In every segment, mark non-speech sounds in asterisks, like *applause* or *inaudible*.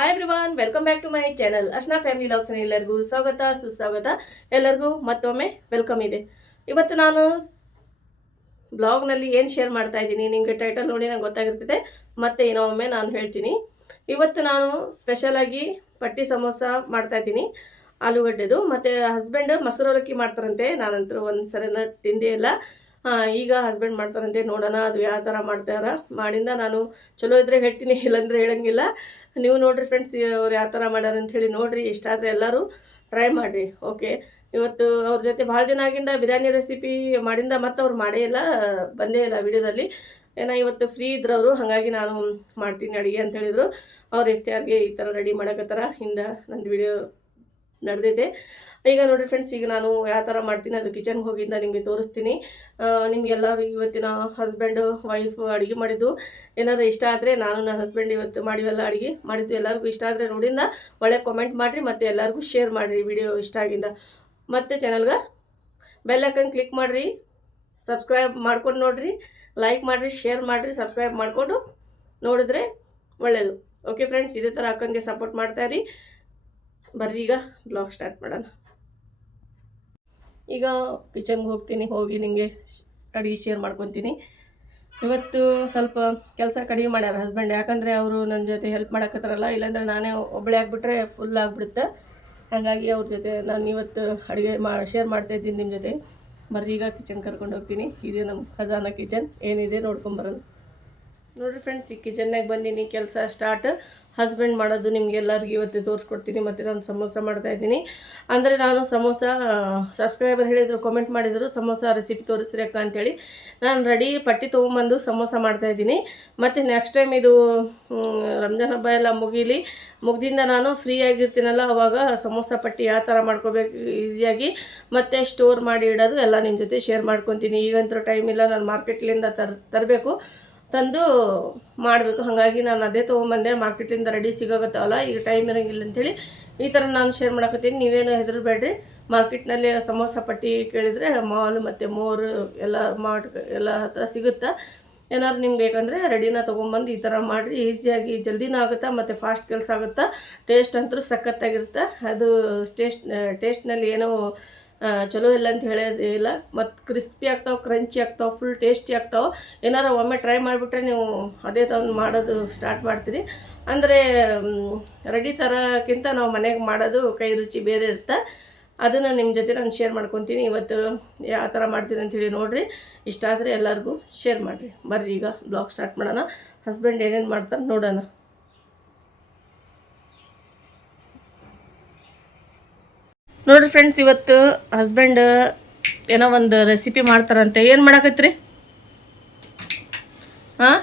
Hi everyone welcome back to my channel Arshana family ಲಾಗ್ಸ್ನ ಎಲ್ಲರಿಗೂ ಸ್ವಾಗತ, ಸುಸ್ವಾಗತ. ಎಲ್ಲರಿಗೂ ಮತ್ತೊಮ್ಮೆ ವೆಲ್ಕಮ್ ಇದೆ. ಇವತ್ತು ನಾನು ಬ್ಲಾಗ್ನಲ್ಲಿ ಏನು ಶೇರ್ ಮಾಡ್ತಾ ಇದ್ದೀನಿ, ನಿಮಗೆ ಟೈಟಲ್ ನೋಡಿ ನಂಗೆ ಗೊತ್ತಾಗಿರ್ತದೆ. ಮತ್ತೆ ಏನೋ ಒಮ್ಮೆ ನಾನು ಹೇಳ್ತೀನಿ. ಇವತ್ತು ನಾನು ಸ್ಪೆಷಲಾಗಿ ಪಟ್ಟಿ ಸಮೋಸ ಮಾಡ್ತಾ ಇದ್ದೀನಿ, ಆಲೂಗಡ್ಡೆದು. ಮತ್ತು ಹಸ್ಬೆಂಡ್ ಮೊಸರು ಅವಲಕ್ಕಿ ಮಾಡ್ತಾರಂತೆ. ನಾನಂತರೂ ಒಂದು ಸರಿನ ತಿಂದೇ ಇಲ್ಲ. ಈಗ ಹಸ್ಬೆಂಡ್ ಮಾಡ್ತಾರಂತೆ, ನೋಡೋಣ ಅದು ಯಾವ ಥರ ಮಾಡ್ತಾರ. ಮಾಡಿಂದ ನಾನು ಚಲೋ ಇದ್ರೆ ಹೇಳ್ತೀನಿ, ಇಲ್ಲಂದ್ರೆ ಹೇಳಂಗಿಲ್ಲ. ನೀವು ನೋಡಿರಿ ಫ್ರೆಂಡ್ಸ್ ಅವ್ರು ಯಾವ ಥರ ಮಾಡ್ಯಾರ ಅಂತ ಹೇಳಿ ಇಷ್ಟಾದರೆ ಎಲ್ಲರೂ ಟ್ರೈ ಮಾಡಿರಿ ಓಕೆ ಇವತ್ತು ಅವ್ರ ಜೊತೆ ಭಾಳ ದಿನ ಆಗಿಂದ ಬಿರಿಯಾನಿ ರೆಸಿಪಿ ಮಾಡಿಂದ ಮತ್ತು ಅವ್ರು ಮಾಡೇ ಇಲ್ಲ, ಬಂದೇ ಇಲ್ಲ ವಿಡಿಯೋದಲ್ಲಿ. ಏನೋ ಇವತ್ತು ಫ್ರೀ ಇದ್ರು ಅವರು, ಹಾಗಾಗಿ ನಾನು ಮಾಡ್ತೀನಿ ಅಡುಗೆ ಅಂತ ಹೇಳಿದ್ರು. ಅವ್ರು ಇಫ್ತಿಯಾರ್ಗೆ ಈ ಥರ ರೆಡಿ ಮಾಡಕತ್ತಾರ, ಹಿಂದೆ ನಂದು ವಿಡಿಯೋ ನಡೆದೈತೆ. ಈಗ ನೋಡಿರಿ ಫ್ರೆಂಡ್ಸ್ ಈಗ ನಾನು ಯಾವ ಥರ ಮಾಡ್ತೀನಿ, ಅದು ಕಿಚನ್ಗೆ ಹೋಗಿಂದ ನಿಮಗೆ ತೋರಿಸ್ತೀನಿ. ನಿಮಗೆಲ್ಲರೂ ಇವತ್ತಿನ ಹಸ್ಬೆಂಡು ವೈಫ್ ಅಡುಗೆ ಮಾಡಿದ್ದು. ಏನಾದರೂ ಇಷ್ಟ ಆದರೆ ನಾನು ನನ್ನ ಹಸ್ಬೆಂಡ್ ಇವತ್ತು ಮಾಡಿವೆಲ್ಲ ಅಡುಗೆ, ಮಾಡಿದ್ದು ಎಲ್ಲರಿಗೂ ಇಷ್ಟ ಆದರೆ ನೋಡಿಂದ ಒಳ್ಳೆ ಕಾಮೆಂಟ್ ಮಾಡಿರಿ, ಮತ್ತು ಎಲ್ಲರಿಗೂ ಶೇರ್ ಮಾಡಿರಿ ವಿಡಿಯೋ ಇಷ್ಟ ಆಗಿಂದ. ಮತ್ತು ಚಾನಲ್ಗೆ ಬೆಲ್ ಐಕನ್ ಕ್ಲಿಕ್ ಮಾಡಿರಿ ಸಬ್ಸ್ಕ್ರೈಬ್ ಮಾಡ್ಕೊಂಡು ನೋಡಿರಿ ಲೈಕ್ ಮಾಡಿರಿ ಶೇರ್ ಮಾಡಿರಿ ಸಬ್ಸ್ಕ್ರೈಬ್ ಮಾಡಿಕೊಂಡು ನೋಡಿದ್ರೆ ಒಳ್ಳೆಯದು ಓಕೆ ಫ್ರೆಂಡ್ಸ್ ಇದೇ ಥರ ಅಕ್ಕನಿಗೆ ಸಪೋರ್ಟ್ ಮಾಡ್ತಾ ಇರಿ. ಬರ್ರಿ ಈಗ ಬ್ಲಾಗ್ ಸ್ಟಾರ್ಟ್ ಮಾಡೋಣ. ಈಗ ಕಿಚನ್ಗೆ ಹೋಗ್ತೀನಿ, ಹೋಗಿ ನಿಮಗೆ ಅಡುಗೆ ಶೇರ್ ಮಾಡ್ಕೊತೀನಿ. ಇವತ್ತು ಸ್ವಲ್ಪ ಕೆಲಸ ಕಡಿಮೆ ಮಾಡ್ಯಾರ ಹಸ್ಬೆಂಡ್ ಯಾಕಂದರೆ ಅವರು ನನ್ನ ಜೊತೆ ಹೆಲ್ಪ್ ಮಾಡಕತ್ತಾರಲ್ಲ, ಇಲ್ಲಾಂದ್ರೆ ನಾನೇ ಒಬ್ಬಳೆ ಆಗಿಬಿಟ್ರೆ ಫುಲ್ ಆಗಿಬಿಡುತ್ತೆ. ಹಾಗಾಗಿ ಅವ್ರ ಜೊತೆ ನಾನು ಇವತ್ತು ಅಡುಗೆ ಮಾ ಶೇರ್ ಮಾಡ್ತಾ ಇದ್ದೀನಿ ನಿಮ್ಮ ಜೊತೆ. ಬರ್ರಿ ಈಗ ಕಿಚನ್ ಕರ್ಕೊಂಡು ಹೋಗ್ತೀನಿ. ಇದು ನಮ್ಮ ಖಜಾನ ಕಿಚನ್, ಏನಿದೆ ನೋಡ್ಕೊಂಬರೋಣ ನೋಡಿರಿ ಫ್ರೆಂಡ್ಸ್ ಈ ಕಿಚನ್ನಾಗ ಬಂದೀನಿ, ಕೆಲಸ ಸ್ಟಾರ್ಟ್ ಹಸ್ಬೆಂಡ್ ಮಾಡೋದು ನಿಮ್ಗೆಲ್ಲರಿಗೂ ಇವತ್ತು ತೋರಿಸ್ಕೊಡ್ತೀನಿ ಮತ್ತು ನಾನು ಸಮೋಸ ಮಾಡ್ತಾ ಇದ್ದೀನಿ. ಅಂದರೆ ನಾನು ಸಮೋಸ ಸಬ್ಸ್ಕ್ರೈಬರ್ ಹೇಳಿದರು ಕಾಮೆಂಟ್ ಮಾಡಿದರು, ಸಮೋಸ ರೆಸಿಪಿ ತೋರಿಸ್ರಿ ಅಕ್ಕ ಅಂತೇಳಿ. ನಾನು ರೆಡಿ ಪಟ್ಟಿ ತೊಗೊಂಬಂದು ಸಮೋಸ ಮಾಡ್ತಾಯಿದ್ದೀನಿ ಮತ್ತು ನೆಕ್ಸ್ಟ್ ಟೈಮ್ ಇದು ರಂಜಾನ್ ಹಬ್ಬ ಎಲ್ಲ ಮುಗೀಲಿ, ಮುಗ್ದಿಂದ ನಾನು ಫ್ರೀ ಆಗಿರ್ತೀನಲ್ಲ, ಅವಾಗ ಸಮೋಸ ಪಟ್ಟಿ ಯಾವ ಥರ ಮಾಡ್ಕೋಬೇಕು ಈಸಿಯಾಗಿ ಮತ್ತು ಸ್ಟೋರ್ ಮಾಡಿ ಇಡೋದು ಎಲ್ಲ ನಿಮ್ಮ ಜೊತೆ ಶೇರ್ ಮಾಡ್ಕೊತೀನಿ. ಈಗಂತೂ ಟೈಮ್ ಇಲ್ಲ, ನಾನು ಮಾರ್ಕೆಟ್ಲಿಂದ ತರ್, ತರಬೇಕು. ತಂದು ಮಾಡಬೇಕು. ಹಾಗಾಗಿ ನಾನು ಅದೇ ತೊಗೊಂಬಂದೆ ಮಾರ್ಕೆಟಿಂದ ರೆಡಿ ಸಿಗೋಗತ್ತವಲ್ಲ ಈಗ ಟೈಮ್ ಇರೋಂಗಿಲ್ಲ ಅಂತೇಳಿ ಈ ಥರ ನಾನು ಶೇರ್ ಮಾಡಕತ್ತೀನಿ. ನೀವೇನು ಹೆದರಬೇಡ್ರಿ. ಮಾರ್ಕೆಟ್ನಲ್ಲಿ ಸಮೋಸ ಪಟ್ಟಿ ಕೇಳಿದರೆ ಮಾಲ್ ಮತ್ತು ಮೋರ್ ಎಲ್ಲ ಮಾಡ್ ಎಲ್ಲ ಹತ್ರ ಸಿಗುತ್ತೆ? ಏನಾದ್ರು ನಿಮ್ಗೆ ಬೇಕಂದರೆ ರೆಡಿನ ತೊಗೊಂಬಂದು ಈ ಥರ ಮಾಡಿರಿ. ಈಸಿಯಾಗಿ ಜಲ್ದಿನೂ ಆಗುತ್ತಾ ಮತ್ತು ಫಾಸ್ಟ್ ಕೆಲಸ ಆಗುತ್ತಾ? ಟೇಸ್ಟ್ ಅಂತೂ ಸಖತ್ತಾಗಿರುತ್ತೆ? ಅದು ಟೇಸ್ಟ್ ಟೇಸ್ಟ್ನಲ್ಲಿ ಏನೋ ಚಲೋ ಇಲ್ಲ ಅಂತ ಹೇಳೋದಿಲ್ಲ ಮತ್ತು ಕ್ರಿಸ್ಪಿ ಆಗ್ತಾವೆ ಕ್ರಂಚಿ ಆಗ್ತಾವೆ ಫುಲ್ ಟೇಸ್ಟಿ ಆಗ್ತಾವೆ. ಏನಾರು ಒಮ್ಮೆ ಟ್ರೈ ಮಾಡಿಬಿಟ್ರೆ ನೀವು ಅದೇ ಥರ ಮಾಡೋದು ಸ್ಟಾರ್ಟ್ ಮಾಡ್ತೀರಿ. ಅಂದರೆ ರೆಡಿ ಥರಕ್ಕಿಂತ ನಾವು ಮನೆಗೆ ಮಾಡೋದು ಕೈ ರುಚಿ ಬೇರೆ ಇರುತ್ತೆ ಅದನ್ನು ನಿಮ್ಮ ಜೊತೆ ನಾನು ಶೇರ್ ಮಾಡ್ಕೊತೀನಿ. ಇವತ್ತು ಯಾವ ಥರ ಮಾಡ್ತೀನಿ ಅಂತೇಳಿ ನೋಡಿರಿ. ಇಷ್ಟ ಆದರೆ ಎಲ್ಲರಿಗೂ ಶೇರ್ ಮಾಡಿರಿ. ಬರ್ರಿ ಈಗ ಬ್ಲಾಗ್ ಸ್ಟಾರ್ಟ್ ಮಾಡೋಣ. ಹಸ್ಬೆಂಡ್ ಏನೇನು ಮಾಡ್ತಾರೆ ನೋಡೋಣ. ನೋಡ್ರಿ ಫ್ರೆಂಡ್ಸ್ ಇವತ್ತು ಹಸ್ಬೆಂಡ್ ಏನೋ ಒಂದು ರೆಸಿಪಿ ಮಾಡ್ತಾರಂತೆ. ಏನು ಮಾಡಾಕತ್ರಿ? ಹಾಂ?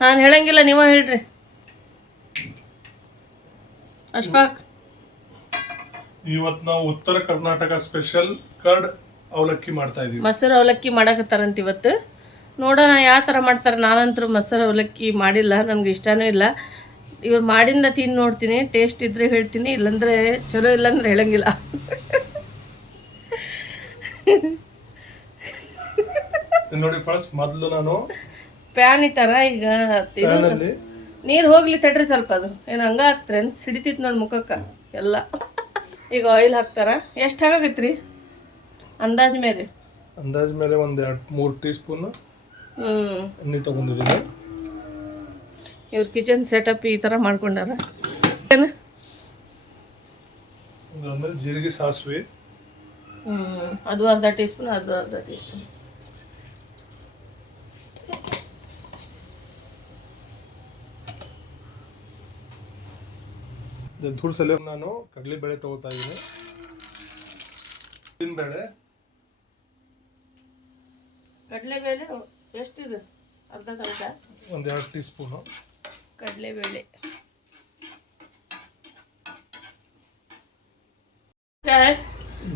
ನಾನು ಹೇಳಂಗಿಲ್ಲ ನೀವೇ ಹೇಳ್ರಿ. ಅಶ್ಫಾಕ್. ಇವತ್ತು ನಾವು ಉತ್ತರ ಕರ್ನಾಟಕ ಸ್ಪೆಷಲ್ ಕರ್ಡ್ ಅವಲಕ್ಕಿ ಮಾಡ್ತಾ ಇದೀವಿ. ಮೊಸರು ಅವಲಕ್ಕಿ ಮಾಡಾಕತ್ತಾರಂತ ಇವತ್ತು. ನೋಡೋಣ ಯಾವ ಥರ ಮಾಡ್ತಾರೆ. ನಾನಂತರೂ ಮೊಸರು ಅವಲಕ್ಕಿ ಮಾಡಿಲ್ಲ ನನಗೆ ಇಷ್ಟನೂ ಇಲ್ಲ. ಇವ್ರು ಮಾಡಿಂದ ತಿಂದು ನೋಡ್ತೀನಿ ಟೇಸ್ಟ್ ಇದ್ರೆ ಹೇಳ್ತೀನಿ ಇಲ್ಲಂದ್ರೆ ಚಲೋ ಇಲ್ಲಂದ್ರೆ ಹೇಳಂಗಿಲ್ಲ. ನೋಡಿ ಫಸ್ಟ್ ಮೊದಲು ನಾನು ಪ್ಯಾನ್ ಇಟ್ಟಾರ ಈಗ ನೀರು ಹೋಗ್ಲಿ ತಡ್ರಿ ಸ್ವಲ್ಪ ಅದು. ಏನು ಹಂಗ ಹಾಕ್ತ್ರೇನು ಸಿಡಿತಿತ್ತು ನೋಡಿ ಮುಖಕ್ಕೆ ಎಲ್ಲ. ಈಗ ಆಯಿಲ್ ಹಾಕ್ತಾರ. ಎಷ್ಟು ಹಾಕಾಗತ್ರಿ ಅಂದಾಜ್ ಮೇಲೆ. ಅಂದಾಜ್ ಮೇಲೆ ಒಂದು ಎರಡು ಮೂರು ಟೀ ಸ್ಪೂನ್ ಹ್ಞೂ ಎಣ್ಣೆ ತಗೊಂಡಿದ್ದೀನಿ. ಇವ್ರ ಕಿಚನ್ ಸೆಟಪ್ ಈ ಥರ ಮಾಡ್ಕೊಂಡಾರ. ಏನು? ಆಮೇಲೆ ಜೀರಿಗೆ ಸಾಸಿವೆ. ಅದು ಅರ್ಧ ಟೀ ಸ್ಪೂನ್ ಅದು ಅರ್ಧ ಟೀ ಸ್ಪೂನ್ ಧೂರ್ಸಲೆ ನಾನು ಕಡಲೆಬೇಳೆ ತಗೋತಾ ಇದ್ದೀನಿ. ಉದ್ದಿನ ಬೇಳೆ ಕಡಲೆಬೇಳೆ ಎಷ್ಟಿದೆ? ಅರ್ಧ ಚಮಚ ಒಂದೆರಡು ಎರಡು ಟೀ ಸ್ಪೂನು ಕಡಲೆಬೇಳೆ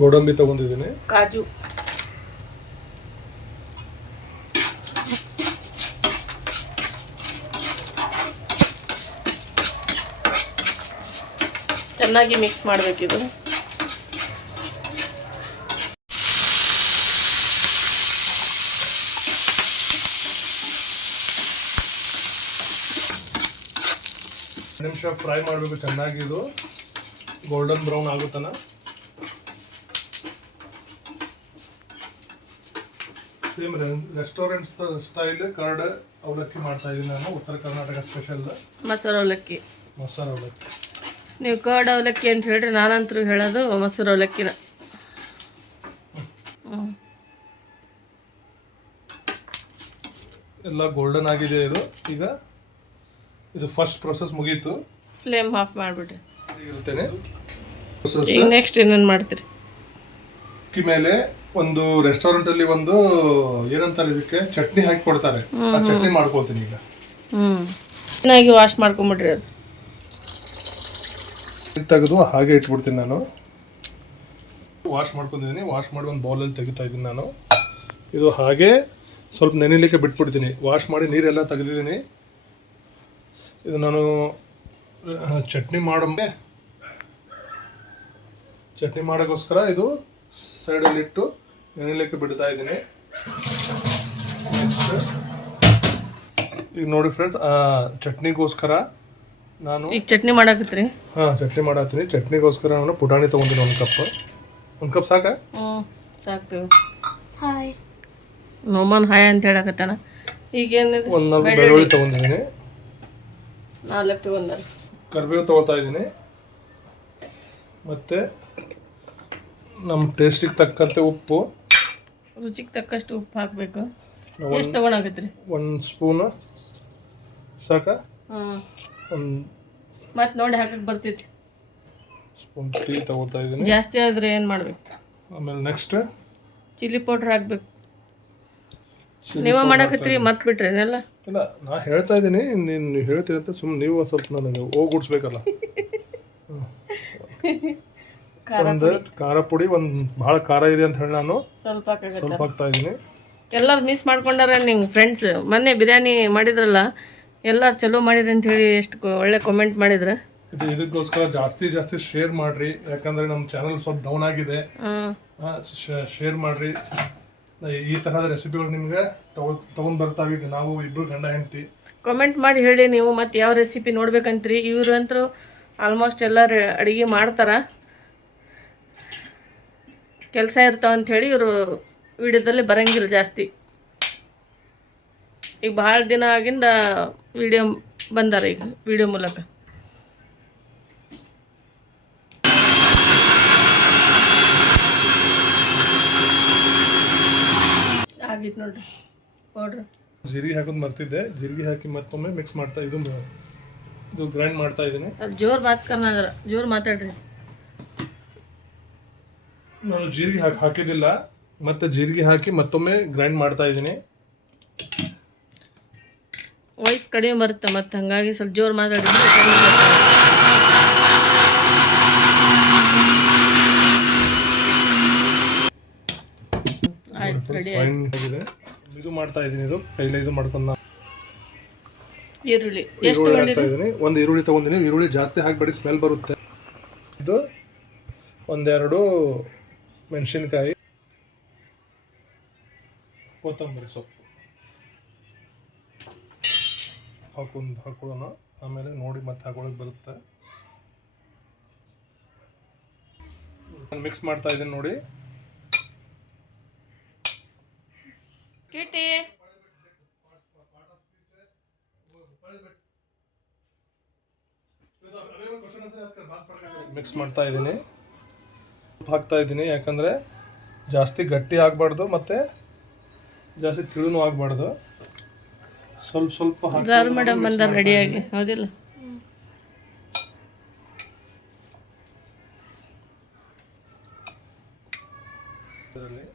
ಗೋಡಂಬಿ ತಗೊಂಡಿದ್ದೀನಿ. ಕಾಜು. ಚೆನ್ನಾಗಿ ಮಿಕ್ಸ್ ಮಾಡಬೇಕಿದು ನಿಮಿಷ ಫ್ರೈ ಮಾಡಬೇಕು ಚೆನ್ನಾಗಿ ಇದು. ಗೋಲ್ಡನ್ ಬ್ರೌನ್ ಆಗುತ್ತಾನ ಸೇಮ್ ರೆಸ್ಟೋರೆಂಟ್ ಸ್ಟೈಲ್ ಕರ್ಡ್ ಅವಲಕ್ಕಿ ಮಾಡ್ತಾ ಇದ್ದೀನಿ ನಾನು ಉತ್ತರ ಕರ್ನಾಟಕ ಸ್ಪೆಷಲ್ ಮೊಸರು ಅವಲಕ್ಕಿ. ಮೊಸರು ಅವಲಕ್ಕಿ. ನೀವು ಕರ್ಡ್ ಅವಲಕ್ಕಿ ಅಂತ ಹೇಳ್ರಿ ನಾನಂತರೂ ಹೇಳೋದು ಮೊಸರು ಅವಲಕ್ಕಿನ. ಎಲ್ಲ ಗೋಲ್ಡನ್ ಆಗಿದೆ ಇದು. ಈಗ ಇದು ಫಸ್ಟ್ ಪ್ರೊಸೆಸ್ ಮುಗೀತು. ಫ್ಲೇಮ್ ಆಫ್ ಮಾಡಿಬಿಡ್ರಿ ಪ್ರೊಸೆಸ್ ಈಗ ನೆಕ್ಸ್ಟ್ ಏನೇನು ಮಾಡ್ತೀರಿ? ಅಕ್ಕಿ ಮೇಲೆ ಒಂದು ರೆಸ್ಟೋರೆಂಟ್ ಅಲ್ಲಿ ಒಂದು ಏನಂತಾರೆ ಇದಕ್ಕೆ? ಚಟ್ನಿ ಹಾಕಿ ಕೊಡ್ತಾರೆ. ಆ ಚಟ್ನಿ ಮಾಡ್ಕೊಳ್ತೀನಿ ಈಗ. ಹ್ಞೂ ಚೆನ್ನಾಗಿ ವಾಶ್ ಮಾಡ್ಕೊಂಬಿಡ್ರಿ ಅದು. ಇದು ತೆಗೆದು ಹಾಗೆ ಇಟ್ಬಿಡ್ತೀನಿ ನಾನು. ವಾಶ್ ಮಾಡ್ಕೊಂಡಿದ್ದೀನಿ. ವಾಶ್ ಮಾಡಿ ಒಂದು ಬೌಲಲ್ಲಿ ತೆಗಿತಾ ಇದ್ದೀನಿ ನಾನು. ಇದು ಹಾಗೆ ಸ್ವಲ್ಪ ನೆನೆಲಿಕ್ಕೆ ಬಿಟ್ಬಿಡ್ತೀನಿ. ವಾಶ್ ಮಾಡಿ ನೀರೆಲ್ಲ ತೆಗೆದಿದ್ದೀನಿ. ಇದು ನಾನು ಚಟ್ನಿ ಮಾಡೋಕ್ಕೆ ಚಟ್ನಿ ಮಾಡೋಕ್ಕೋಸ್ಕರ ಇದು ಸೈಡಲ್ಲಿಟ್ಟು ನೆನೆಯಲಿಕ್ಕೆ ನೆನೆಲಿಕ್ಕೆ ಬಿಡ್ತಾ ಇದ್ದೀನಿ. ನೆಕ್ಸ್ಟ್ ಈಗ ನೋಡಿ ಫ್ರೆಂಡ್ಸ್ ಚಟ್ನಿಗೋಸ್ಕರ ನಾನು ಈಗ ಚಟ್ನಿ ಮಾಡಾಕತ್ರಿ. ಹಾಂ ಚಟ್ನಿ ಮಾಡತ್ತೀನಿ. ಚಟ್ನಿಗೋಸ್ಕರ ನಾನು ಪುಟಾಣಿ ತೊಗೊಂಡಿನಿ ಒಂದು ಕಪ್. ಒಂದು ಕಪ್ ಸಾಕ? ಸಾಕು ಹಾಯ್ ನೋಮನ್ ಹಾಯ್ ಅಂತ ಹೇಳಕತ್ತಾನ. ಈಗ ಏನಿದೆ ಒಂದು ಬೆಳ್ಳುಳ್ಳಿ ತೊಗೊಂಡಿದ್ದೀನಿ ನಾಲ್ಕು ಒಂದಲ್ಲ. ಕರಿಬೇವು ತೊಗೊಳ್ತಾ ಇದ್ದೀನಿ. ಮತ್ತು ನಮ್ಮ ಟೇಸ್ಟಿಗೆ ತಕ್ಕಂತೆ ಉಪ್ಪು. ರುಚಿಗೆ ತಕ್ಕಷ್ಟು ಉಪ್ಪು ಹಾಕಬೇಕು. ಎಷ್ಟು ತಗೊಳಕತ್ರಿ ಒಂದು ಸ್ಪೂನು ಸಾಕ? ಒಂದು ಮತ್ತೆ ನೋಡಿ ಹಾಕಕ್ಕೆ ಬರ್ತೈತಿ. ಸ್ಪೂನ್ ಟೀ ತಗೋತಾ ಇದ್ದೀನಿ. ಜಾಸ್ತಿ ಆದ್ರೆ ಏನು ಮಾಡ್ಬೇಕು? ಆಮೇಲೆ ನೆಕ್ಸ್ಟ್ ಚಿಲ್ಲಿ ಪೌಡ್ರ್ ಹಾಕ್ಬೇಕು. ನೀವ ಮಾಡಕತ್ರಿ ಮತ್ ಬಿಟ್ರಿ ಎಲ್ಲ ಇಲ್ಲ ನಾ ಹೇಳ್ತಾ ಇದ್ದೀನಿ ನೀನು ಹೇಳ್ತೀರಿ ಅಂತ ಸುಮ್ಮನೆ ನೀವು ಒಂದ್ ಸ್ವಲ್ಪ ನನಗೆ ಹೋಗ್ಬಿಡ್ಸ್ಬೇಕಲ್ಲ *laughs* ಒಂದು ಖಾರ ಪುಡಿ ಒಂದು ಭಾಳ ಖಾರ ಇದೆ ಅಂತ ಹೇಳಿ ನಾನು ಸ್ವಲ್ಪ ಸ್ವಲ್ಪ ಹಾಕ್ತಾ ಇದ್ದೀನಿ. ಎಲ್ಲರೂ ಮಿಸ್ ಮಾಡ್ಕೊಂಡಾರ ನಿಂಗೆ ಫ್ರೆಂಡ್ಸ್ ಮೊನ್ನೆ ಬಿರಿಯಾನಿ ಮಾಡಿದ್ರಲ್ಲ ಎಲ್ಲರೂ ಚಲೋ ಮಾಡಿರಿ ಅಂತ ಹೇಳಿ ಎಷ್ಟು ಕೊ- ಒಳ್ಳೆ ಕಾಮೆಂಟ್ ಮಾಡಿದ್ರು. ಇದು ಇದಕ್ಕೋಸ್ಕರ ಜಾಸ್ತಿ ಜಾಸ್ತಿ ಶೇರ್ ಮಾಡ್ರಿ ಯಾಕಂದ್ರೆ ನಮ್ಮ ಚಾನಲ್ ಸ್ವಲ್ಪ ಡೌನ್ ಆಗಿದೆ. ಹ್ಮ್. ಶೇರ್ ಮಾಡ್ರಿ. ಈ ತರಹದ ರೆಸಿಪಿಗಳು ನಿಮ್ಗೆ ತಗೊ ತಗೊಂಡ್ ಬರ್ತಾವ. ಈಗ ನಾವು ಇಬ್ರು ಗಂಡ ಹೆಂಡತಿ. ಕಾಮೆಂಟ್ ಮಾಡಿ ಹೇಳಿ ನೀವು ಮತ್ತೆ ಯಾವ ರೆಸಿಪಿ ನೋಡ್ಬೇಕಂತ್ರಿ. ಇವ್ರಂತರೂ ಅಂತೂ ಆಲ್ಮೋಸ್ಟ್ ಎಲ್ಲ ಅಡುಗೆ ಮಾಡ್ತಾರ. ಕೆಲಸ ಇರ್ತಾವ ಹೇಳಿ ಇವರು ವಿಡಿಯೋದಲ್ಲಿ ಬರಂಗಿಲ್ಲ ಜಾಸ್ತಿ. ಈಗ ಭಾಳ ದಿನ ಆಗಿಂದ ವಿಡಿಯೋ ಬಂದಾರ ಈಗ ವಿಡಿಯೋ ಮೂಲಕ. ಆಗಿತ್ತು ನೋಡ್ರಿ ಪೌಡ್ರ್ ಜೀರಿಗೆ ಹಾಕೋದು ಮರ್ತಿದ್ದೆ. ಜೀರಿಗೆ ಹಾಕಿ ಮತ್ತೊಮ್ಮೆ ಮಿಕ್ಸ್ ಮಾಡ್ತಾ ಇದು ಇದು ಗ್ರೈಂಡ್ ಮಾಡ್ತಾ ಇದ್ದೀನಿ ಅದು ಜೋರ್ ಮಾತು ಕರ್ನಾಗರ ಜೋರ್ ಮಾತಾಡ್ರಿ. ನಾನು ಜೀರಿಗೆ ಹಾಕಿ ಹಾಕಿದ್ದಿಲ್ಲ. ಮತ್ತೆ ಜೀರಿಗೆ ಹಾಕಿ ಮತ್ತೊಮ್ಮೆ ಗ್ರೈಂಡ್ ಮಾಡ್ತಾ ಇದ್ದೀನಿ ವಯಸ್ಸು ಕಡಿಮೆ ಬರುತ್ತೆ ಮತ್ತೆ ಹಂಗಾಗಿ ಸ್ವಲ್ಪ ಜೋರು ಮಾತಾಡಿದ್ರೆ ಆಯ್ತು ರೆಡಿ ಆಗಿದೆ. ಇದು ಮಾಡ್ತಾ ಇದ್ದೀನಿ ಇದು. ಕೈಲೇ ಇದು ಮಾಡ್ಕೊಂಡು ಈರುಳ್ಳಿ. ಎಷ್ಟು ಈರುಳ್ಳಿ ಹಾಕ್ತಾ ಇದ್ದೀನಿ. ಒಂದು ಈರುಳ್ಳಿ ತೊಗೊಂಡಿನಿ. ಈರುಳ್ಳಿ ಜಾಸ್ತಿ ಹಾಕ್ಬೇಡಿ ಸ್ಮೆಲ್ ಬರುತ್ತೆ. ಇದು ಒಂದೆರಡು ಮೆಣಸಿನ್ಕಾಯಿ ಕೊತ್ತಂಬರಿ ಸೊಪ್ಪು. ಹಾಕೊಂಡು ಹಾಕೊಳ್ಳೋಣ. ಆಮೇಲೆ ನೋಡಿ ಮತ್ತೆ ಹಾಕೊಳ್ಳೋಕೆ ಬರುತ್ತೆ. ನಾನು ಮಿಕ್ಸ್ ಮಾಡ್ತಾ ಇದ್ದೀನಿ ನೋಡಿ. ಕಿಟಿ ಮಿಕ್ಸ್ ಮಾಡ್ತಾ ಇದ್ದೀನಿ. ಹಾಕ್ತಾ ಇದ್ದೀನಿ ಯಾಕಂದರೆ ಜಾಸ್ತಿ ಗಟ್ಟಿ ಆಗಬಾರ್ದು ಮತ್ತು ಜಾಸ್ತಿ ತಿಳುನು ಆಗಬಾರ್ದು. ಸ್ವಲ್ಪ ಸ್ವಲ್ಪ ಮೇಡಮ್ ಬಂದ ರೆಡಿಯಾಗಿ ಹೌದಿಲ್ಲ ಇದರಲ್ಲಿ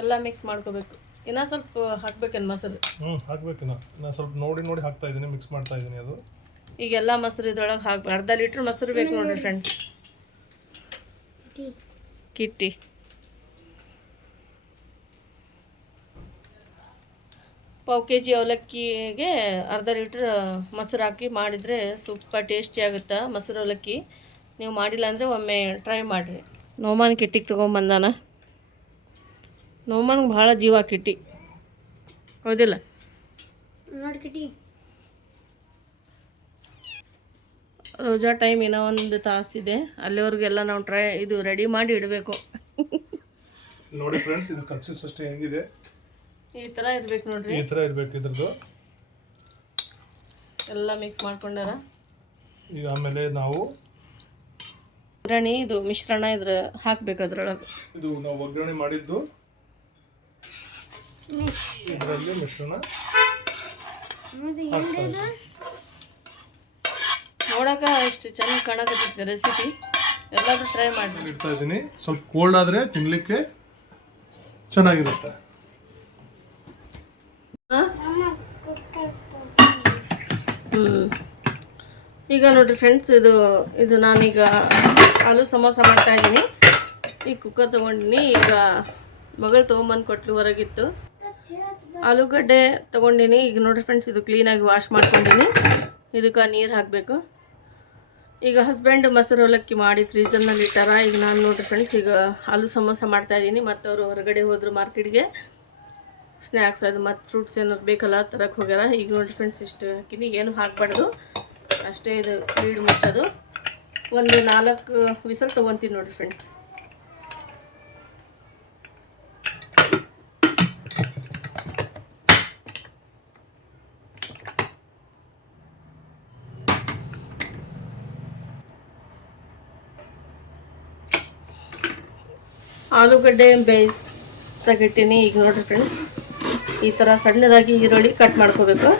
ಎಲ್ಲ ಮಿಕ್ಸ್ ಮಾಡ್ಕೋಬೇಕು. ಇನ್ನೂ ಸ್ವಲ್ಪ ಹಾಕ್ಬೇಕೇನು ಮೊಸರು? ಹ್ಞೂ ಹಾಕ್ಬೇಕು ನಾನು ಸ್ವಲ್ಪ ನೋಡಿ ನೋಡಿ ಹಾಕ್ತಾ ಇದ್ದೀನಿ ಮಿಕ್ಸ್ ಮಾಡ್ತಾ ಇದ್ದೀನಿ ಅದು. ಈಗ ಈಗೆಲ್ಲ ಮೊಸರು ಇದ್ರೊಳಗೆ ಹಾಕಿ ಅರ್ಧ ಲೀಟ್ರ್ ಮೊಸರು ಬೇಕು ನೋಡಿರಿ ಫ್ರೆಂಡ್ಸ್ ಕಿಟ್ಟಿ. ಪಾವು ಕೆ ಜಿ ಅವಲಕ್ಕಿಗೆ ಅರ್ಧ ಲೀಟ್ರ್ ಮೊಸರು ಹಾಕಿ ಮಾಡಿದರೆ ಸೂಪರ್ ಟೇಸ್ಟಿ ಆಗುತ್ತೆ ಮೊಸರು ಅವಲಕ್ಕಿ. ನೀವು ಮಾಡಿಲ್ಲ ಅಂದರೆ ಒಮ್ಮೆ ಟ್ರೈ ಮಾಡಿರಿ. ನೋಮಾನ್ ಕಿಟ್ಟಿಗೆ ತೊಗೊಂಬಂದಾನ? ನೋಮಾನ್ಗೆ ಭಾಳ ಜೀವ ಕಿಟ್ಟಿ. ಹೌದಿಲ್ಲ? ನೋಡಿ ಕಿಟ್ಟಿ. ರೋಜಾ ಟೈಮ್ ಇನ್ನೂ ಒಂದು ತಾಸಿದೆ ಅಲ್ಲಿವರೆಗೆಲ್ಲ ನಾವು ಟ್ರೈ ಇದು ರೆಡಿ ಮಾಡಿ ಇಡಬೇಕು. ನೋಡಿ ಫ್ರೆಂಡ್ಸ್ ಇದು ಕನ್ಸಿಸ್ಟೆನ್ಸಿ ಹೆಂಗಿದೆ. ಈ ಥರ ಇರ್ಬೇಕು ನೋಡ್ರಿ. ಈ ಥರ ಇರ್ಬೇಕು ಇದ್ರದ್ದು. ಎಲ್ಲ ಮಿಕ್ಸ್ ಮಾಡ್ಕೊಂಡಾರ? ಈಗ ಆಮೇಲೆ ನಾವು ಒಗ್ಗರಣೆ ಇದು ಮಿಶ್ರಣ ಇದ್ರ ಹಾಕ್ಬೇಕು ಅದ್ರೊಳಗೆ. ಇದು ನಾವು ಒಗ್ಗರಣೆ ಮಾಡಿದ್ದು. ಇದರಲ್ಲಿ ಮಿಶ್ರಣ ನೋಡಕ ಎಷ್ಟು ಚೆನ್ನಾಗಿ ಕಾಣಕತ್ತೈತೆ ರೆಸಿಪಿ ಎಲ್ಲರೂ ಟ್ರೈ ಮಾಡಿ ಇಡ್ತಾ ಇದ್ದೀನಿ. ಸ್ವಲ್ಪ ಕೋಲ್ಡ್ ಆದರೆ ತಿನ್ನಲಿಕ್ಕೆ ಚೆನ್ನಾಗಿರುತ್ತೆ ಹ್ಞೂ ಈಗ ನೋಡ್ರಿ ಫ್ರೆಂಡ್ಸ್ ಇದು ಇದು ನಾನೀಗ ಆಲೂ ಸಮೋಸ ಮಾಡ್ತಾ ಇದ್ದೀನಿ. ಈ ಕುಕ್ಕರ್ ತೊಗೊಂಡಿನಿ. ಈಗ ಮಗಳು ತೊಗೊಂಬಂದು ಕೊಟ್ಲು ಹೊರಗಿತ್ತು. ಆಲೂಗಡ್ಡೆ ತೊಗೊಂಡಿನಿ. ಈಗ ನೋಡ್ರಿ ಫ್ರೆಂಡ್ಸ್ ಇದು ಕ್ಲೀನಾಗಿ ವಾಶ್ ಮಾಡ್ಕೊಂಡಿನಿ. ಇದಕ್ಕೆ ನೀರು ಹಾಕಬೇಕು. ಈಗ ಹಸ್ಬೆಂಡ್ ಮೊಸರು ಅವಲಕ್ಕಿ ಮಾಡಿ ಫ್ರೀಜರ್ನಲ್ಲಿ ಇಟ್ಟಾರ. ಈಗ ನಾನು ನೋಡ್ರಿ ಫ್ರೆಂಡ್ಸ್ ಈಗ ಆಲೂ ಸಮೋಸ ಮಾಡ್ತಾ ಇದ್ದೀನಿ. ಮತ್ತು ಅವರು ಹೊರಗಡೆ ಹೋದರು ಮಾರ್ಕೆಟ್ಗೆ ಸ್ನ್ಯಾಕ್ಸ್ ಅದು ಮತ್ತು ಫ್ರೂಟ್ಸ್ ಏನಾದ್ರು ಬೇಕಲ್ಲ ತರಕ್ಕೆ ಹೋಗ್ಯಾರ. ಈಗ ನೋಡ್ರಿ ಫ್ರೆಂಡ್ಸ್ ಇಷ್ಟು ಹಾಕಿನಿ. ಏನು ಹಾಕಬಾರ್ದು. ಅಷ್ಟೇ ಇದು ಲೀಡ್ ಮುಚ್ಚೋದು. ಒಂದು ನಾಲ್ಕು ವಿಸಲ್ ತೊಗೊತೀನಿ ನೋಡಿ ಫ್ರೆಂಡ್ಸ್ ಆಲೂಗಡ್ಡೆ ಬೇಯಿಸಕ್ಕಿಟ್ಟಿನಿ ಈಗ ನೋಡ್ರಿ ಫ್ರೆಂಡ್ಸ್ ಈ ಥರ ಸಣ್ಣದಾಗಿ ಈರುಳ್ಳಿ ಕಟ್ ಮಾಡ್ಕೋಬೇಕು.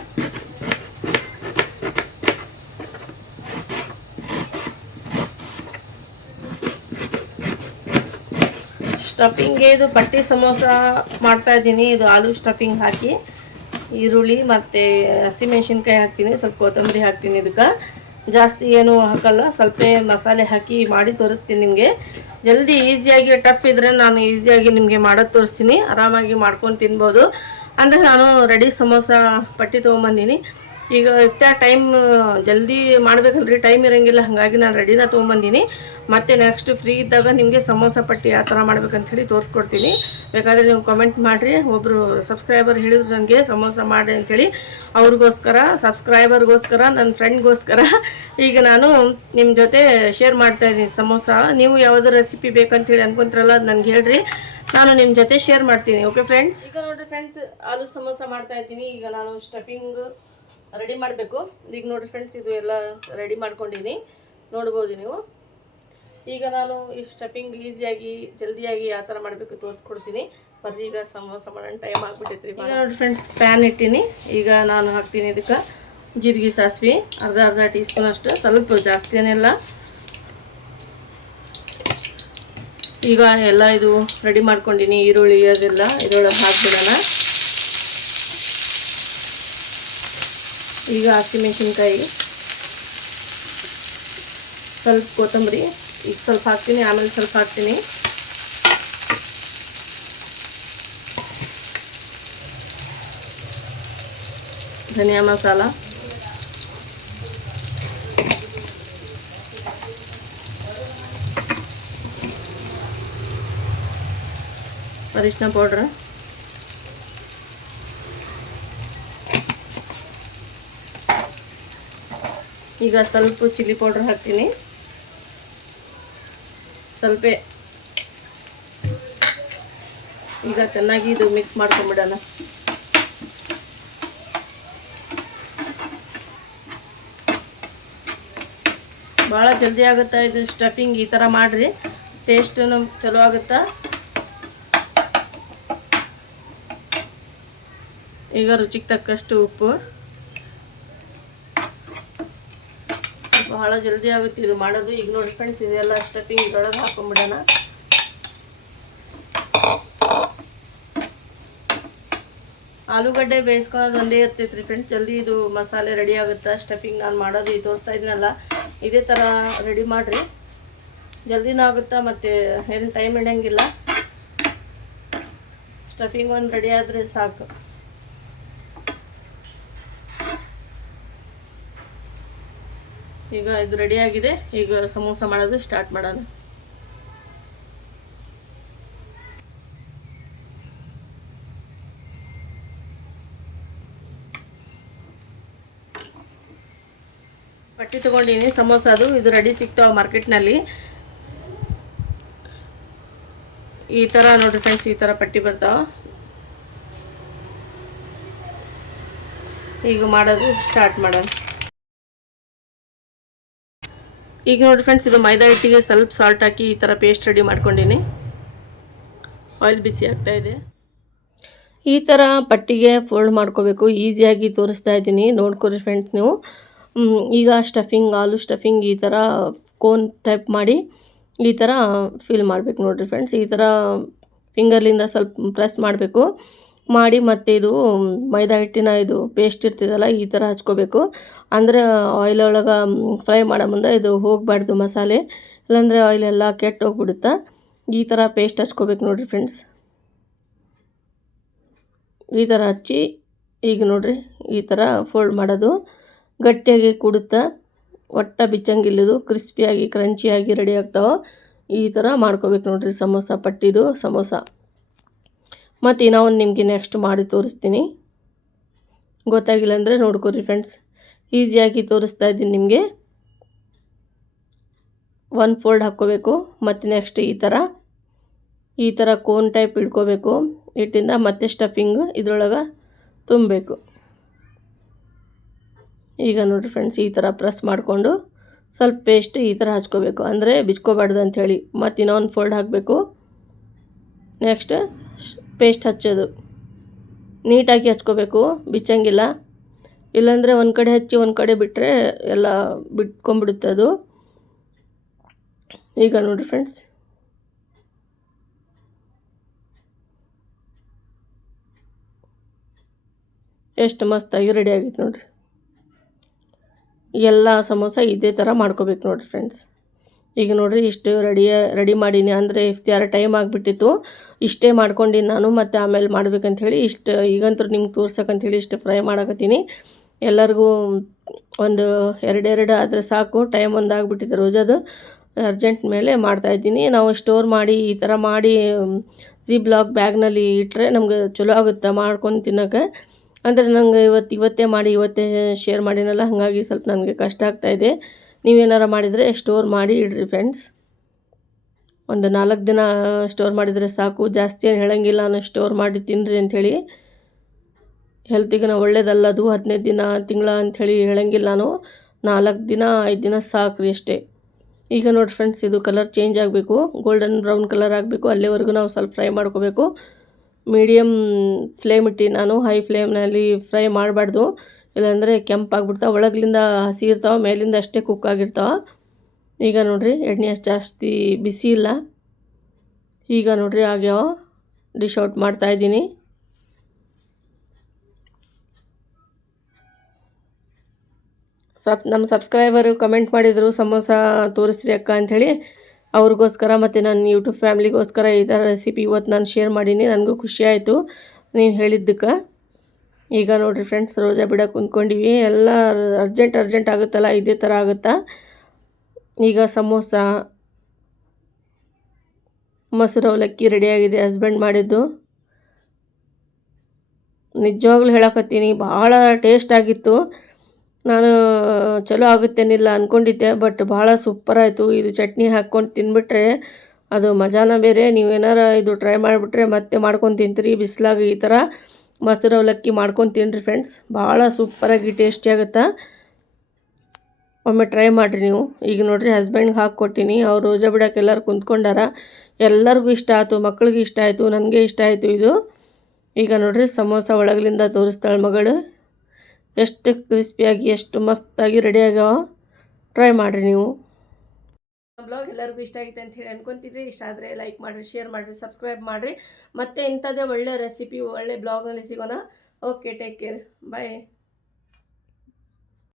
ಸ್ಟಫಿಂಗ್ಗೆ ಇದು ಪಟ್ಟಿ ಸಮೋಸ ಮಾಡ್ತಾ ಇದ್ದೀನಿ. ಇದು ಆಲೂ ಸ್ಟಫಿಂಗ್ ಹಾಕಿ, ಈರುಳ್ಳಿ ಮತ್ತು ಹಸಿಮೆಣ್ಸಿನ್ಕಾಯಿ ಹಾಕ್ತೀನಿ, ಸ್ವಲ್ಪ ಕೊತ್ತಂಬರಿ ಹಾಕ್ತೀನಿ ಇದಕ್ಕೆ. ಜಾಸ್ತಿ ಏನು ಹಾಕಲ್ಲ, ಸ್ವಲ್ಪ ಮಸಾಲೆ ಹಾಕಿ ಮಾಡಿ ತೋರಿಸ್ತೀನಿ ನಿಮಗೆ. ಜಲ್ದಿ ಈಸಿಯಾಗಿ, ಟಫ್ ಇದ್ದರೆ ನಾನು ಈಸಿಯಾಗಿ ನಿಮಗೆ ಮಾಡೋದು ತೋರಿಸ್ತೀನಿ. ಆರಾಮಾಗಿ ಮಾಡ್ಕೊಂಡು ತಿನ್ಬೋದು. ಅಂದರೆ ನಾನು ರೆಡಿ ಸಮೋಸ ಪಟ್ಟಿ ತೊಗೊಂಬಂದೀನಿ. ಈಗ ಇತ್ತ ಟೈಮ್ ಜಲ್ದಿ ಮಾಡ್ಬೇಕಲ್ರಿ ಟೈಮ್ ಇರಂಗಿಲ್ಲ, ಹಾಗಾಗಿ ನಾನು ರೆಡಿನ ತೊಗೊಂಬಂದಿನಿ. ಮತ್ತೆ ನೆಕ್ಸ್ಟ್ ಫ್ರೀ ಇದ್ದಾಗ ನಿಮಗೆ ಸಮೋಸ ಪಟ್ಟಿ ಆ ಥರ ಮಾಡ್ಬೇಕಂಥೇಳಿ ತೋರಿಸ್ಕೊಡ್ತೀನಿ. ಬೇಕಾದರೆ ನೀವು ಕಮೆಂಟ್ ಮಾಡಿರಿ ಒಬ್ಬರು ಸಬ್ಸ್ಕ್ರೈಬರ್ ಹೇಳಿದ್ರು ನನಗೆ ಸಮೋಸ ಮಾಡಿ ಅಂಥೇಳಿ ಅವ್ರಿಗೋಸ್ಕರ ಸಬ್ಸ್ಕ್ರೈಬರ್ಗೋಸ್ಕರ ನನ್ನ ಫ್ರೆಂಡ್ಗೋಸ್ಕರ ಈಗ ನಾನು ನಿಮ್ಮ ಜೊತೆ ಶೇರ್ ಮಾಡ್ತಾ ಇದ್ದೀನಿ ಸಮೋಸ. ನೀವು ಯಾವುದೋ ರೆಸಿಪಿ ಬೇಕಂತೇಳಿ ಅನ್ಕೊಂತೀರಲ್ಲ ಅದು ನನಗೆ ಹೇಳ್ರಿ. ನಾನು ನಿಮ್ಮ ಜೊತೆ ಶೇರ್ ಮಾಡ್ತೀನಿ ಓಕೆ ಫ್ರೆಂಡ್ಸ್ ಈಗ ನೋಡಿರಿ ಫ್ರೆಂಡ್ಸ್ ಆಲೂ ಸಮೋಸ ಮಾಡ್ತಾ ಇದ್ದೀನಿ. ಈಗ ನಾನು ಸ್ಟಫಿಂಗ್ ರೆಡಿ ಮಾಡಬೇಕು. ಈಗ ನೋಡಿ ಫ್ರೆಂಡ್ಸ್ ಇದು ಎಲ್ಲ ರೆಡಿ ಮಾಡ್ಕೊಂಡಿನಿ ನೋಡ್ಬೋದು ನೀವು. ಈಗ ನಾನು ಈ ಸ್ಟಫಿಂಗ್ ಈಸಿಯಾಗಿ ಜಲ್ದಿಯಾಗಿ ಯಾವ ಥರ ಮಾಡಬೇಕು ತೋರಿಸ್ಕೊಡ್ತೀನಿ. ಬರೀ ಈಗ ಸಮೋಸ ಮಾಡೋಣ ಟೈಮ್ ಆಗಿಬಿಟ್ಟೈತ್ರಿ ಈಗ ನೋಡಿ ಫ್ರೆಂಡ್ಸ್ ಪ್ಯಾನ್ ಇಟ್ಟೀನಿ. ಈಗ ನಾನು ಹಾಕ್ತೀನಿ ಇದಕ್ಕೆ ಜೀರಿಗೆ ಸಾಸಿವೆ. ಅರ್ಧ ಅರ್ಧ ಟೀ ಸ್ಪೂನ್ ಅಷ್ಟು. ಸ್ವಲ್ಪ ಜಾಸ್ತಿ ಏನಿಲ್ಲ ಈಗ ಎಲ್ಲ ಇದು ರೆಡಿ ಮಾಡ್ಕೊಂಡಿನಿ. ಈರುಳ್ಳಿ ಅದೆಲ್ಲ ಇದ್ರೊಳಗೆ ಹಾಕ್ಬಿಡೋಣ. ಈಗ ಹಸಿಮೆಣಸಿನ್ಕಾಯಿ ಸ್ವಲ್ಪ ಕೊತ್ತಂಬರಿ. ಈಗ ಸ್ವಲ್ಪ ಹಾಕ್ತೀನಿ ಆಮೇಲೆ ಸ್ವಲ್ಪ ಹಾಕ್ತೀನಿ. ಧನಿಯಾ ಮಸಾಲ. ಅರಿಶಿನ ಪೌಡ್ರ್. ಈಗ ಸ್ವಲ್ಪ ಚಿಲ್ಲಿ ಪೌಡ್ರ್ ಹಾಕ್ತೀನಿ. ಸ್ವಲ್ಪ ಈಗ ಚೆನ್ನಾಗಿ ಇದು ಮಿಕ್ಸ್ ಮಾಡ್ಕೊಂಬಿಡೋಣ. ಭಾಳ ಜಲ್ದಿ ಆಗುತ್ತಾ ಇದು ಸ್ಟಫಿಂಗ್ ಈ ಥರ ಮಾಡಿರಿ. ಟೇಸ್ಟು ಚಲೋ ಆಗುತ್ತಾ? ಈಗ ರುಚಿಗೆ ತಕ್ಕಷ್ಟು ಉಪ್ಪು. ಬಹಳ ಜಲ್ದಿ ಆಗುತ್ತೆ ಇದು ಮಾಡೋದು. ಈಗ ನೋಡಿ ಫ್ರೆಂಡ್ಸ್ ಇದೆಲ್ಲ ಸ್ಟಫಿಂಗ್ ಇದ್ರೊಳಗೆ ಹಾಕೊಂಡ್ಬಿಡೋಣ. ಆಲೂಗಡ್ಡೆ ಬೇಯಿಸ್ಕೊಳ್ಳೋದು ಒಂದೇ ಇರ್ತೈತ್ರಿ ಫ್ರೆಂಡ್ಸ್ ಜಲ್ದಿ ಇದು ಮಸಾಲೆ ರೆಡಿ ಆಗುತ್ತೆ? ಸ್ಟಫಿಂಗ್ ನಾನು ಮಾಡೋದು, ಇದು ತೋರಿಸ್ತಾ ಇದ್ದೀನಲ್ಲ ಇದೇ ಥರ ರೆಡಿ ಮಾಡಿರಿ. ಜಲ್ದಿನೂ ಆಗುತ್ತಾ ಮತ್ತು ಏನು ಟೈಮ್ ಇಡಂಗಿಲ್ಲ. ಸ್ಟಫಿಂಗ್ ಒಂದು ರೆಡಿ ಆದರೆ ಸಾಕು. ಈಗ ಇದು ರೆಡಿ ಆಗಿದೆ. ಈಗ ಸಮೋಸ ಮಾಡೋದು ಸ್ಟಾರ್ಟ್ ಮಾಡೋಣ. ಪಟ್ಟಿ ತೊಗೊಂಡಿನಿ ಸಮೋಸಾದು ಇದು ರೆಡಿ ಸಿಗ್ತಾವ ಮಾರ್ಕೆಟ್ನಲ್ಲಿ ಈ ಥರ ನೋಡ್ರಿ ಫ್ರೆಂಡ್ಸ್ ಈ ಥರ ಪಟ್ಟಿ ಬರ್ತಾವ. ಈಗ ಮಾಡೋದು ಸ್ಟಾರ್ಟ್ ಮಾಡೋಣ. ಈಗ ನೋಡಿ ಫ್ರೆಂಡ್ಸ್ ಇದು ಮೈದಾ ಹಿಟ್ಟಿಗೆ ಸ್ವಲ್ಪ ಸಾಲ್ಟ್ ಹಾಕಿ ಈ ಥರ ಪೇಸ್ಟ್ ರೆಡಿ ಮಾಡ್ಕೊಂಡಿನಿ. ಆಯಿಲ್ ಬಿಸಿ ಆಗ್ತಾ ಇದೆ. ಈ ಥರ ಪಟ್ಟಿಗೆ ಫೋಲ್ಡ್ ಮಾಡ್ಕೋಬೇಕು. ಈಸಿಯಾಗಿ ತೋರಿಸ್ತಾ ಇದ್ದೀನಿ. ನೋಡ್ಕೊರಿ ಫ್ರೆಂಡ್ಸ್ ನೀವು. ಈಗ ಸ್ಟಫಿಂಗ್ ಆಲು ಸ್ಟಫಿಂಗ್ ಈ ಥರ ಕೋನ್ ಟೈಪ್ ಮಾಡಿ ಈ ಥರ ಫಿಲ್ ಮಾಡಬೇಕು ನೋಡಿರಿ ಫ್ರೆಂಡ್ಸ್ ಈ ಥರ ಫಿಂಗರ್ಲಿಂದ ಸ್ವಲ್ಪ ಪ್ರೆಸ್ ಮಾಡಬೇಕು. ಮಾಡಿ ಮತ್ತೆ ಇದು ಮೈದಾ ಹಿಟ್ಟಿನ ಇದು ಪೇಸ್ಟ್ ಇರ್ತದಲ್ಲ, ಈ ಥರ ಹಚ್ಕೋಬೇಕು. ಅಂದರೆ ಆಯಿಲ್ ಒಳಗೆ ಫ್ರೈ ಮಾಡೋ ಮುಂದೆ ಇದು ಹೋಗಬಾರ್ದು ಮಸಾಲೆ. ಇಲ್ಲಾಂದರೆ ಆಯಿಲ್ ಎಲ್ಲ ಕೆಟ್ಟು ಹೋಗ್ಬಿಡುತ್ತೆ ಈ ಥರ ಪೇಸ್ಟ್ ಹಚ್ಕೋಬೇಕು ನೋಡಿರಿ ಫ್ರೆಂಡ್ಸ್ ಈ ಥರ ಹಚ್ಚಿ, ಈಗ ನೋಡಿರಿ, ಈ ಥರ ಫೋಲ್ಡ್ ಮಾಡೋದು. ಗಟ್ಟಿಯಾಗಿ ಕೂಡುತ್ತಾ, ಒಟ್ಟ ಬಿಚ್ಚಂಗಿಲ್ಲದು ಕ್ರಿಸ್ಪಿಯಾಗಿ ಕ್ರಂಚಿಯಾಗಿ ರೆಡಿ ಆಗ್ತಾವೆ, ಈ ಥರ ಮಾಡ್ಕೋಬೇಕು ನೋಡಿರಿ. ಸಮೋಸ ಪಟ್ಟಿದು, ಸಮೋಸ. ಮತ್ತು ಇನ್ನೂ ನಿಮಗೆ ನೆಕ್ಸ್ಟ್ ಮಾಡಿ ತೋರಿಸ್ತೀನಿ. ಗೊತ್ತಾಗಿಲ್ಲ ಅಂದರೆ ನೋಡ್ಕೊರಿ ಫ್ರೆಂಡ್ಸ್ ಈಸಿಯಾಗಿ ತೋರಿಸ್ತಾ ಇದ್ದೀನಿ ನಿಮಗೆ. ಒನ್ ಫೋಲ್ಡ್ ಹಾಕ್ಕೋಬೇಕು. ಮತ್ತು ನೆಕ್ಸ್ಟ್ ಈ ಥರ ಈ ಥರ ಕೋನ್ ಟೈಪ್ ಇಟ್ಕೋಬೇಕು. ಇಟ್ಟಿಂದ ಮತ್ತೆ ಸ್ಟಫಿಂಗ್ ಇದ್ರೊಳಗೆ ತುಂಬಬೇಕು. ಈಗ ನೋಡಿರಿ ಫ್ರೆಂಡ್ಸ್ ಈ ಥರ ಪ್ರೆಸ್ ಮಾಡಿಕೊಂಡು ಸ್ವಲ್ಪ ಪೇಸ್ಟ್ ಈ ಥರ ಹಚ್ಕೋಬೇಕು. ಅಂದರೆ ಬಿಚ್ಕೋಬಾರ್ದು ಅಂಥೇಳಿ ಮತ್ತು ಇನ್ನೊಂದು ಫೋಲ್ಡ್ ಹಾಕಬೇಕು. ನೆಕ್ಸ್ಟ್ ಪೇಸ್ಟ್ ಹಚ್ಚೋದು. ನೀಟಾಗಿ ಹಚ್ಕೋಬೇಕು, ಬಿಚ್ಚಂಗಿಲ್ಲ. ಇಲ್ಲಾಂದರೆ ಒಂದು ಕಡೆ ಹಚ್ಚಿ ಒಂದು ಕಡೆ ಬಿಟ್ಟರೆ ಎಲ್ಲ ಬಿಟ್ಕೊಂಡ್ಬಿಡುತ್ತೆ ಅದು. ಈಗ ನೋಡಿರಿ ಫ್ರೆಂಡ್ಸ್ ಎಷ್ಟು ಮಸ್ತಾಗಿ ರೆಡಿ ಆಗಿತ್ತು ನೋಡಿರಿ. ಎಲ್ಲ ಸಮೋಸ ಇದೇ ಥರ ಮಾಡ್ಕೋಬೇಕು ನೋಡಿರಿ ಫ್ರೆಂಡ್ಸ್ ಈಗ ನೋಡಿರಿ ಇಷ್ಟು ರೆಡಿ ರೆಡಿ ಮಾಡೀನಿ. ಅಂದರೆ ಇಫ್ತಿಯಾರ ಟೈಮ್ ಆಗಿಬಿಟ್ಟಿತ್ತು, ಇಷ್ಟೇ ಮಾಡ್ಕೊಂಡಿನಿ ನಾನು, ಮತ್ತು ಆಮೇಲೆ ಮಾಡ್ಬೇಕಂತ ಹೇಳಿ ಇಷ್ಟು ಈಗಂತೂ ನಿಮ್ಗೆ ತೋರ್ಸಕ್ಕಂಥೇಳಿ ಇಷ್ಟು ಫ್ರೈ ಮಾಡಕತ್ತೀನಿ. ಎಲ್ಲರಿಗೂ ಒಂದು ಎರಡೆರಡು ಆದರೆ ಸಾಕು. ಟೈಮ್ ಒಂದು ಆಗಿಬಿಟ್ಟಿದೆ ರೋಜದು. ಅರ್ಜೆಂಟ್ ಮೇಲೆ ಮಾಡ್ತಾಯಿದ್ದೀನಿ ನಾವು ಸ್ಟೋರ್ ಮಾಡಿ, ಈ ಥರ ಮಾಡಿ ಜಿ ಬ್ಲಾಕ್ ಬ್ಯಾಗ್ನಲ್ಲಿ ಇಟ್ಟರೆ ನಮ್ಗೆ ಚಲೋ ಆಗುತ್ತೆ ಮಾಡ್ಕೊಂಡು ತಿನ್ನೋಕೆ? ಅಂದರೆ ನಂಗೆ ಇವತ್ತು ಇವತ್ತೇ ಮಾಡಿ, ಇವತ್ತೇ ಶೇರ್ ಮಾಡಿನಲ್ಲ, ಹಾಗಾಗಿ ಸ್ವಲ್ಪ ನನಗೆ ಕಷ್ಟ ಆಗ್ತಾಯಿದೆ ನೀವೇನಾರು ಮಾಡಿದರೆ ಸ್ಟೋರ್ ಮಾಡಿ ಇಡ್ರಿ ಫ್ರೆಂಡ್ಸ್. ಒಂದು ನಾಲ್ಕು ದಿನ ಸ್ಟೋರ್ ಮಾಡಿದರೆ ಸಾಕು. ಜಾಸ್ತಿ ಏನು ಹೇಳಂಗಿಲ್ಲ. ನಾನು ಸ್ಟೋರ್ ಮಾಡಿ ತಿನ್ನಿರಿ ಅಂಥೇಳಿ. ಹೆಲ್ತಿಗೆ ಒಳ್ಳೇದಲ್ಲ ಅದು. ಹದಿನೈದು ದಿನ, ತಿಂಗಳ ಅಂಥೇಳಿ ಹೇಳಂಗಿಲ್ಲ ನಾನು. ನಾಲ್ಕು ದಿನ, ಐದು ದಿನ ಸಾಕು ರೀ ಅಷ್ಟೇ. ಈಗ ನೋಡಿ ಫ್ರೆಂಡ್ಸ್, ಇದು ಕಲರ್ ಚೇಂಜ್ ಆಗಬೇಕು. ಗೋಲ್ಡನ್ ಬ್ರೌನ್ ಕಲರ್ ಆಗಬೇಕು. ಅಲ್ಲಿವರೆಗೂ ನಾವು ಸ್ವಲ್ಪ ಫ್ರೈ ಮಾಡ್ಕೋಬೇಕು. ಮೀಡಿಯಮ್ ಫ್ಲೇಮ್ ಇಟ್ಟು ನಾನು ಹೈ ಫ್ಲೇಮ್ನಲ್ಲಿ ಫ್ರೈ ಮಾಡಬಾರ್ದು. ಇಲ್ಲಾಂದರೆ ಕೆಂಪಾಗ್ಬಿಡ್ತಾವೆ ಒಳಗಿಂದ ಹಸಿ ಇರ್ತಾವೆ, ಮೇಲಿಂದ ಅಷ್ಟೇ ಕುಕ್ ಆಗಿರ್ತಾವೆ. ಈಗ ನೋಡಿರಿ, ಎಣ್ಣೆ ಅಷ್ಟು ಜಾಸ್ತಿ ಬಿಸಿ ಇಲ್ಲ. ಈಗ ನೋಡಿರಿ, ಆಗ್ಯಾವ ಡಿಶ್ ಔಟ್ ಮಾಡ್ತಾಯಿದ್ದೀನಿ ಸಬ್, ನಮ್ಮ ಸಬ್ಸ್ಕ್ರೈಬರು ಕಮೆಂಟ್ ಮಾಡಿದರು, ಸಮೋಸ ತೋರಿಸ್ರಿ ಅಕ್ಕ ಅಂಥೇಳಿ. ಅವ್ರಿಗೋಸ್ಕರ ಮತ್ತು ನನ್ನ ಯೂಟ್ಯೂಬ್ ಫ್ಯಾಮ್ಲಿಗೋಸ್ಕರ ಈ ಥರ ರೆಸಿಪಿ ಇವತ್ತು ನಾನು ಶೇರ್ ಮಾಡೀನಿ, ನನಗೂ ಖುಷಿ ಆಯಿತು. ನೀವು ಹೇಳಿದ್ದಕ್ಕೆ. ಈಗ ನೋಡಿರಿ ಫ್ರೆಂಡ್ಸ್ ರೋಜಾ ಬಿಡೋಕೆ ಕುಂತ್ಕೊಂಡಿವಿ. ಎಲ್ಲ ಅರ್ಜೆಂಟ್ ಅರ್ಜೆಂಟ್ ಆಗುತ್ತಲ್ಲ, ಇದೇ ಥರ ಆಗುತ್ತಾ? ಈಗ ಸಮೋಸ, ಮೊಸರು, ಅವಲಕ್ಕಿ ರೆಡಿಯಾಗಿದೆ ಹಸ್ಬೆಂಡ್ ಮಾಡಿದ್ದು. ನಿಜವಾಗ್ಲೂ ಹೇಳಕತ್ತೀನಿ, ಭಾಳ ಟೇಸ್ಟ್ ಆಗಿತ್ತು. ನಾನು, ಚಲೋ ಆಗುತ್ತೇನಿಲ್ಲ ಅಂದ್ಕೊಂಡಿದ್ದೆ ಬಟ್ ಭಾಳ ಸೂಪರ್ ಆಯಿತು. ಇದು ಚಟ್ನಿ ಹಾಕ್ಕೊಂಡು ತಿನ್ಬಿಟ್ರೆ ಅದು ಮಜಾನ ಬೇರೆ. ನೀವೇನಾರ ಇದು ಟ್ರೈ ಮಾಡಿಬಿಟ್ರೆ ಮತ್ತೆ ಮಾಡ್ಕೊಂಡು ತಿಂತೀರಿ, ಬಿಸಿಲಾಗಿ ಈ ಥರ ಮೊಸರು ಅವಲಕ್ಕಿ ಮಾಡ್ಕೊಂಡು ತಿನ್ನಿರಿ ಫ್ರೆಂಡ್ಸ್ ಭಾಳ ಸೂಪರಾಗಿ ಟೇಸ್ಟಿ ಆಗುತ್ತೆ? ಒಮ್ಮೆ ಟ್ರೈ ಮಾಡಿರಿ ನೀವು. ಈಗ ನೋಡಿರಿ ಹಸ್ಬೆಂಡ್ಗೆ ಹಾಕ್ಕೊಟ್ಟಿನಿ ಅವ್ರು ರೋಜಾ ಬಿಡೋಕೆ ಎಲ್ಲರೂ ಕುಂತ್ಕೊಂಡಾರ. ಎಲ್ಲರಿಗೂ ಇಷ್ಟ ಆಯಿತು, ಮಕ್ಳಿಗೆ ಇಷ್ಟ ಆಯಿತು, ನನಗೆ ಇಷ್ಟ ಆಯಿತು ಇದು. ಈಗ ನೋಡಿರಿ ಸಮೋಸ ಒಳಗಲಿಂದ ತೋರಿಸ್ತಾಳೆ ಮಗಳು. ಎಷ್ಟು ಕ್ರಿಸ್ಪಿಯಾಗಿ ಎಷ್ಟು ಮಸ್ತಾಗಿ ರೆಡಿ ಆಗ್ಯಾವ. ಟ್ರೈ ಮಾಡಿರಿ ನೀವು. ಬ್ಲಾಗ್ ಎಲ್ಲರಿಗೂ ಇಷ್ಟ ಆಗಿದೆ ಅಂತ ಹೇಳಿ ಅನ್ಕೊಂತಿದ್ರಿ ಇಷ್ಟ ಆದರೆ ಲೈಕ್ ಮಾಡಿರಿ ಶೇರ್ ಮಾಡಿರಿ ಸಬ್ಸ್ಕ್ರೈಬ್ ಮಾಡಿರಿ. ಮತ್ತೆ ಇಂಥದ್ದೇ ಒಳ್ಳೆ ರೆಸಿಪಿ ಒಳ್ಳೆ ಬ್ಲಾಗ್ನಲ್ಲಿ ಸಿಗೋಣ. Okay take care bye